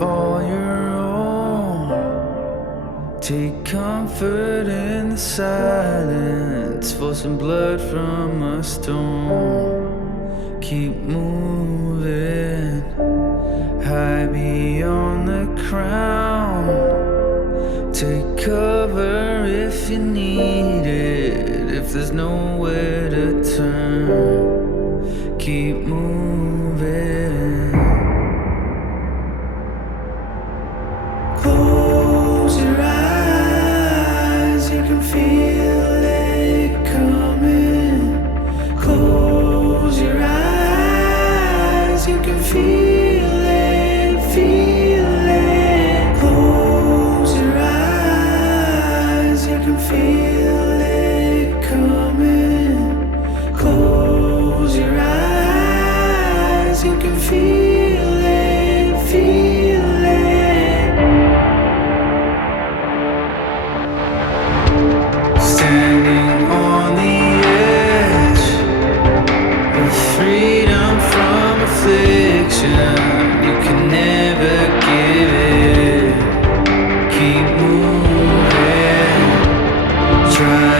all your own. Take comfort in the silence for some blood from a stone. Keep moving high beyond the crown. Take cover if you need it, if there's nowhere to turn. Keep moving. Close your eyes, you can feel it coming. Close your eyes, you can feel it, feel it. Close your eyes, you can feel it coming. Close your eyes, you can feel it, feel it. Standing on the edge of freedom from affliction, you can never give it. Keep moving, try